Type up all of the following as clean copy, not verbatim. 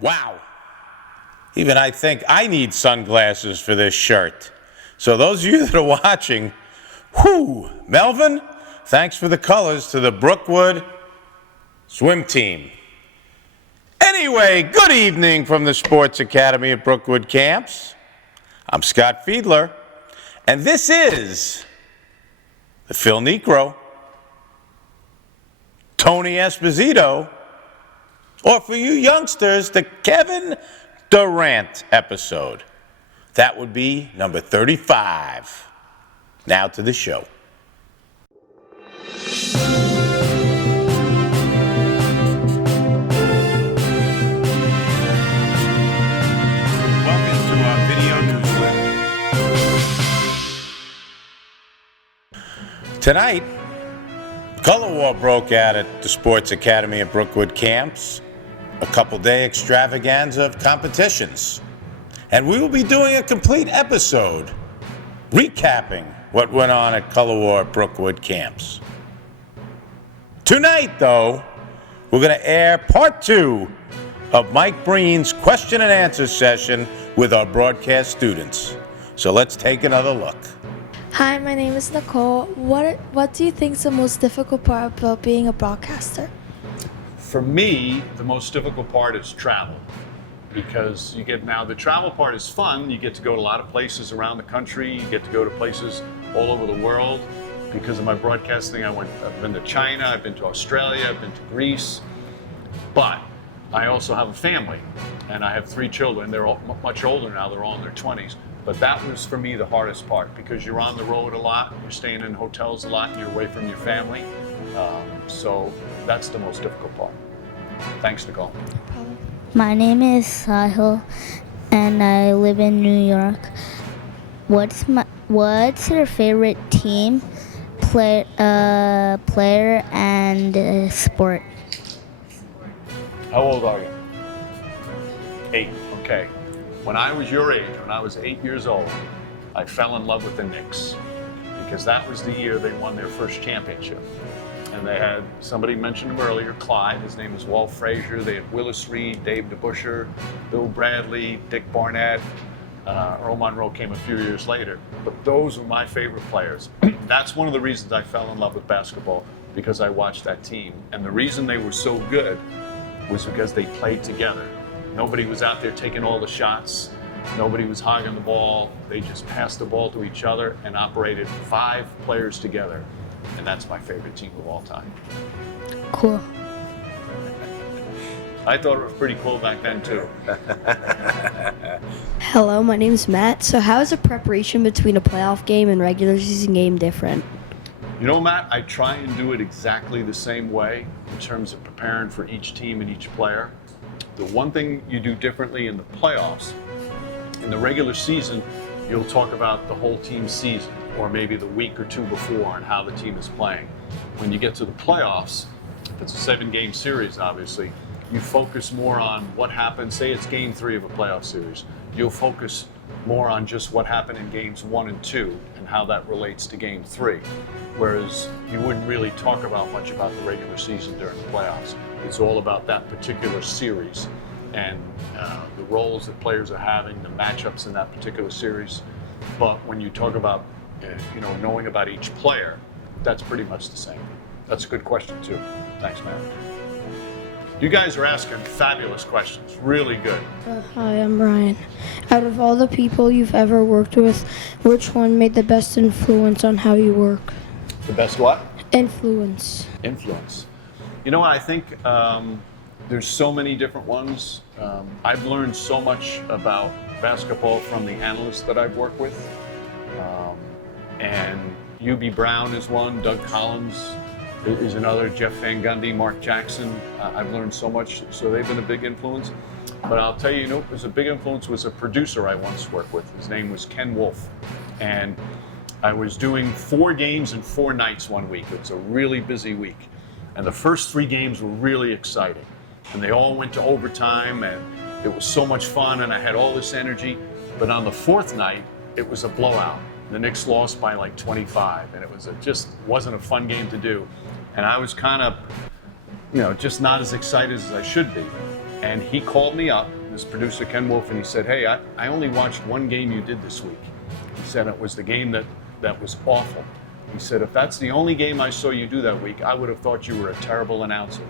Wow. Even I think I need sunglasses for this shirt. So those of you that are watching, whoo, Melvin, thanks for the colors to the Brookwood swim team. Anyway, good evening from the Sports Academy at Brookwood Camps. I'm Scott Fiedler, and this is the Phil Necro, Tony Esposito, or for you youngsters, the Kevin Durant episode. That would be number 35. Now to the show. Welcome to our video newsletter. Tonight, color war broke out at the Sports Academy at Brookwood Camps. A couple-day extravaganza of competitions. And we will be doing a complete episode recapping what went on at Color War at Brookwood Camps. Tonight, though, we're going to air part 2 of Mike Breen's question and answer session with our broadcast students. So let's take another look. Hi, my name is Nicole. What do you think is the most difficult part about being a broadcaster? For me, the most difficult part is travel, because the travel part is fun. You get to go to a lot of places around the country. You get to go to places all over the world. Because of my broadcasting, I've been to China, I've been to Australia, I've been to Greece. But I also have a family, and I have 3 children. They're all much older now, they're all in their 20s. But that was, for me, the hardest part, because you're on the road a lot, you're staying in hotels a lot, and you're away from your family. So that's the most difficult part. Thanks, Nicole. My name is Sahil, and I live in New York. What's your favorite team, player, and sport? How old are you? 8. Okay. When I was your age, when I was 8 years old, I fell in love with the Knicks, because that was the year they won their first championship. And they had, somebody mentioned him earlier, Clyde. His name is Walt Frazier. They had Willis Reed, Dave DeBusschere, Bill Bradley, Dick Barnett. Earl Monroe came a few years later. But those were my favorite players. That's one of the reasons I fell in love with basketball, because I watched that team. And the reason they were so good was because they played together. Nobody was out there taking all the shots. Nobody was hogging the ball. They just passed the ball to each other and operated 5 players together. And that's my favorite team of all time. Cool. I thought it was pretty cool back then, too. Hello, my name is Matt. So how is the preparation between a playoff game and regular season game different? You know, Matt, I try and do it exactly the same way in terms of preparing for each team and each player. The one thing you do differently in the playoffs, in the regular season, you'll talk about the whole team's season, or maybe the week or 2 before, and how the team is playing. When you get to the playoffs, if it's a 7-game series, obviously, you focus more on what happened. Say it's game 3 of a playoff series. You'll focus more on just what happened in games 1 and 2 and how that relates to game 3. Whereas you wouldn't really talk about much about the regular season during the playoffs. It's all about that particular series and the roles that players are having, the matchups in that particular series. But when you talk about knowing about each player, that's pretty much the same. That's a good question, too. Thanks, Matt. You guys are asking fabulous questions. Really good. Hi, I'm Ryan. Out of all the people you've ever worked with, which one made the best influence on how you work? The best what? Influence. Influence. You know what? I think there's so many different ones. I've learned so much about basketball from the analysts that I've worked with. And UB Brown is one, Doug Collins is another, Jeff Van Gundy, Mark Jackson. I've learned so much, so they've been a big influence. But I'll tell you, was a big influence was a producer I once worked with. His name was Ken Wolf. And I was doing 4 games and 4 nights one week. It was a really busy week. And the first 3 games were really exciting. And they all went to overtime, and it was so much fun, and I had all this energy. But on the 4th night, it was a blowout. The Knicks lost by like 25, and it was just wasn't a fun game to do. And I was kind of, just not as excited as I should be. And he called me up, this producer Ken Wolf, and he said, hey, I only watched one game you did this week. He said it was the game that was awful. He said, if that's the only game I saw you do that week, I would have thought you were a terrible announcer.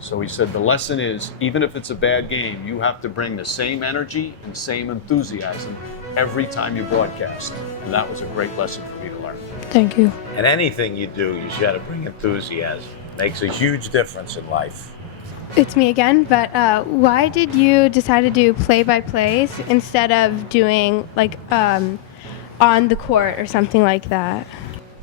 So he said, the lesson is, even if it's a bad game, you have to bring the same energy and same enthusiasm every time you broadcast. And that was a great lesson for me to learn. Thank you. And anything you do, you got to bring enthusiasm. Makes a huge difference in life. It's me again, but why did you decide to do play-by-plays instead of doing like on the court or something like that?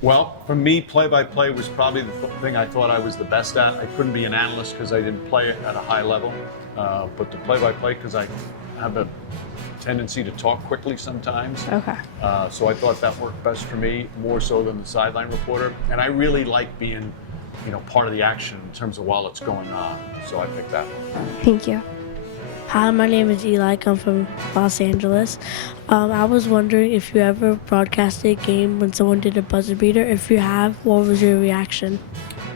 Well, for me, play-by-play was probably the thing I thought I was the best at. I couldn't be an analyst because I didn't play it at a high level, but the play-by-play because I have a tendency to talk quickly sometimes. Okay. So I thought that worked best for me, more so than the sideline reporter. And I really like being, part of the action in terms of while it's going on. So I picked that one. Thank you. Hi, my name is Eli. I come from Los Angeles. I was wondering if you ever broadcasted a game when someone did a buzzer beater. If you have, what was your reaction?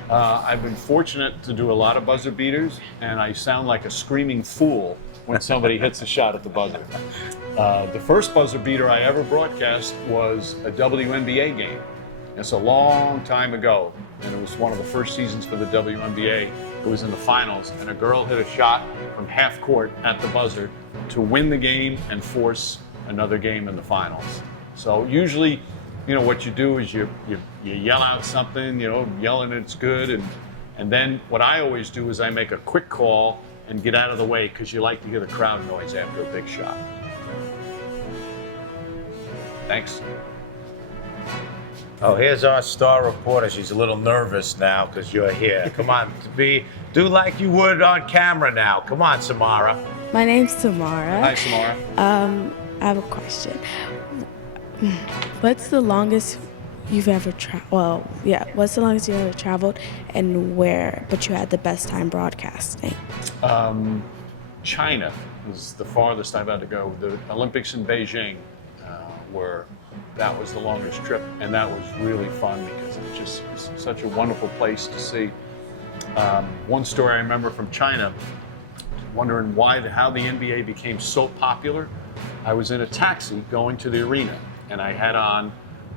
I've been fortunate to do a lot of buzzer beaters, and I sound like a screaming fool when somebody hits a shot at the buzzer. The first buzzer beater I ever broadcast was a WNBA game. It's a long time ago, and it was one of the first seasons for the WNBA. It was in the finals, and a girl hit a shot from half court at the buzzer to win the game and force another game in the finals. So usually, what you do is you yell out something, yelling it's good, and then what I always do is I make a quick call and get out of the way because you like to hear the crowd noise after a big shot. Thanks. Oh, here's our star reporter. She's a little nervous now because you're here. Come on, do like you would on camera now. Come on, Samara. My name's Samara. Hi, Samara. I have a question. What's the longest you've ever traveled? What's the longest you've ever traveled, and where? But you had the best time broadcasting. China is the farthest I've had to go. The Olympics in Beijing that was the longest trip, and that was really fun because it was such a wonderful place to see. One story I remember from China, wondering how the NBA became so popular. I was in a taxi going to the arena, and I had on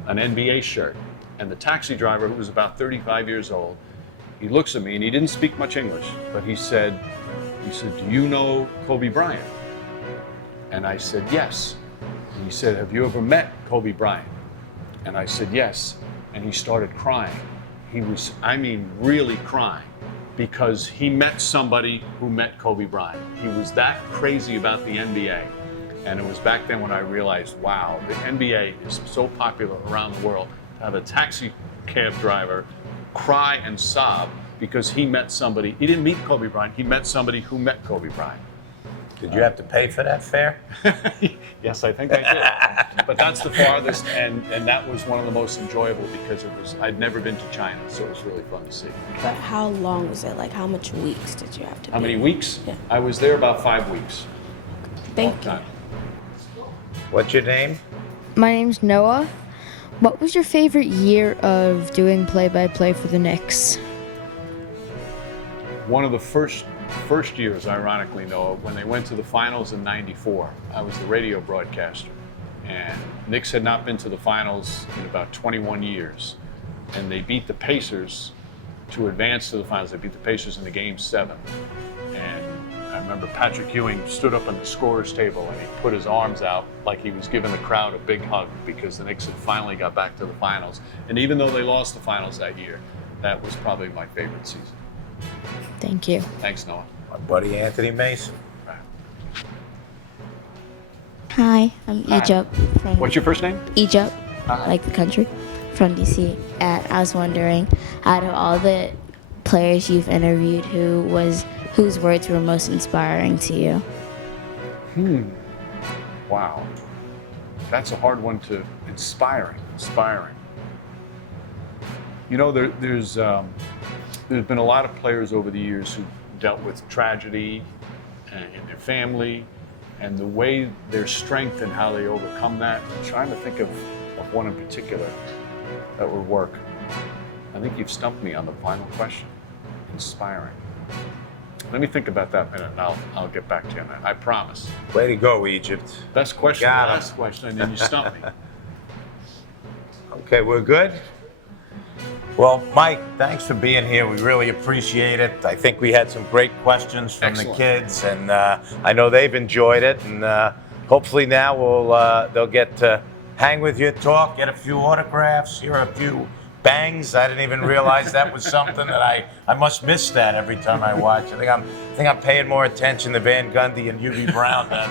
an NBA shirt. And the taxi driver, who was about 35 years old, he looks at me, and he didn't speak much English, but he said, do you know Kobe Bryant? And I said, yes. And he said, have you ever met Kobe Bryant? And I said, yes. And he started crying. He was, really crying because he met somebody who met Kobe Bryant. He was that crazy about the NBA. And it was back then when I realized, wow, the NBA is so popular around the world. To have a taxi cab driver cry and sob because he met somebody. He didn't meet Kobe Bryant. He met somebody who met Kobe Bryant. Did you have to pay for that fare? Yes, I think I did. But that's the farthest, and that was one of the most enjoyable because I'd never been to China, so it was really fun to see. But how long was it? Like, how much weeks did you have to be? How many weeks? Yeah. I was there about 5 weeks. Thank Long you. time. What's your name? My name's Noah. What was your favorite year of doing play-by-play for the Knicks? One of the first years, ironically, Noah, when they went to the finals in '94, I was the radio broadcaster. And Knicks had not been to the finals in about 21 years. And they beat the Pacers to advance to the finals. They beat the Pacers in the Game 7. And I remember Patrick Ewing stood up on the scorer's table and he put his arms out like he was giving the crowd a big hug because the Knicks had finally got back to the finals. And even though they lost the finals that year, that was probably my favorite season. Thank you. Thanks, Noah. My buddy Anthony Mason. Hi, I'm Hi. Egypt from What's your first name? Egypt, Hi. like the country, from DC. And I was wondering, out of all the players you've interviewed, whose words were most inspiring to you? Wow. That's a hard one to inspiring. There's been a lot of players over the years who dealt with tragedy in their family, and the way their strength and how they overcome that. I'm trying to think of one in particular that would work. I think you've stumped me on the final question. Inspiring. Let me think about that a minute, and I'll get back to you on that. I promise. Way to go, Egypt. Best question, Got 'em. last question, and then you stump me. Okay, we're good? Well, Mike, thanks for being here. We really appreciate it. I think we had some great questions from Excellent. the kids, and I know they've enjoyed it. And hopefully now they'll get to hang with you, talk, get a few autographs, hear a few bangs. I didn't even realize that was something that I must miss that every time I watch. I think I'm paying more attention to Van Gundy and UV Brown then.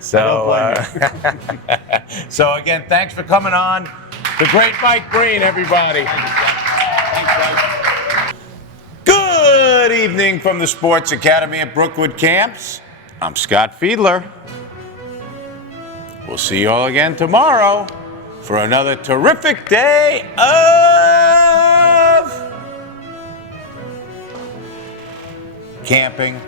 So, so again, thanks for coming on. The great Mike Breen, everybody. Good evening from the Sports Academy at Brookwood Camps. I'm Scott Fiedler. We'll see you all again tomorrow for another terrific day of camping